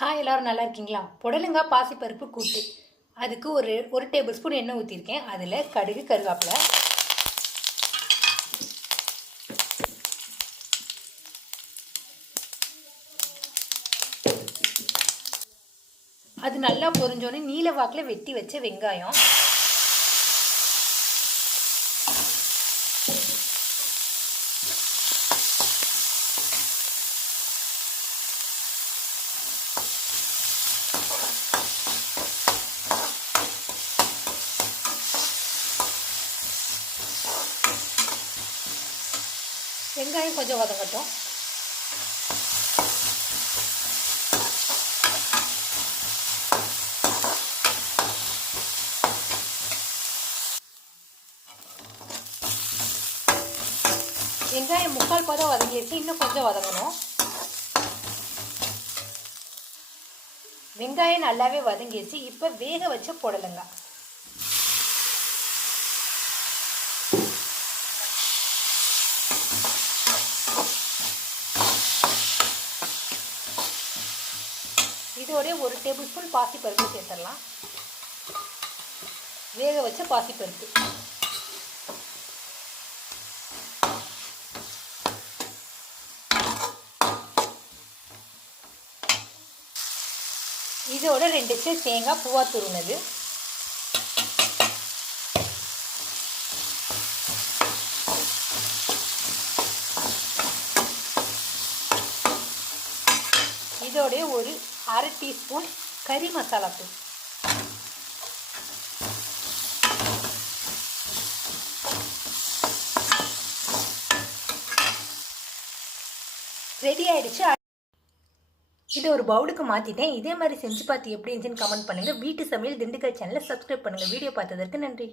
Hi எல்லோரும் நல்லா இருக்கீங்களா? புடலங்காய் பாசிப்பருப்பு கூட்டு. அதுக்கு ஒரு ஒரு டேபிள் ஸ்பூன் எண்ணெய் ஊற்றிருக்கேன் அதில் கடுகு கருவேப்பிலை. அது நல்லா பொறிஞ்சோன்னே நீல வாக்கில் வெட்டி வச்ச வெங்காயம். வெங்காயம் கொஞ்சம் வதங்கட்டும். வெங்காயம் முக்கால் பதம் வதங்கிடுச்சு இன்னும் கொஞ்சம் வதங்கணும். வெங்காயம் நல்லாவே வதங்கிடுச்சு இப்போ வேக வச்ச புடலங்காய். இதோட ஒரு டேபிள் ஸ்பூன் பாசிப்பருப்பு சேர்த்துடலாம். வேக வச்ச பாசிப்பருப்பு. இதோட ரெண்டு சேர் தேங்காய் பூவா துருனது இதோடைய ஒரு அரை டீஸ்பூன் கறி மசாலா தூள். ரெடி ஆயிடுச்சு. இதை ஒரு பவுலுக்கு மாற்றிட்டேன் இதே மாதிரி செஞ்சு பார்த்து எப்படி இருந்துச்சுன்னு கமெண்ட் பண்ணுங்கள் வீட்டு சமையல் திண்டுக்கல் சேனலை சப்ஸ்கிரைப் பண்ணுங்கள் வீடியோ பார்த்ததற்கு நன்றி.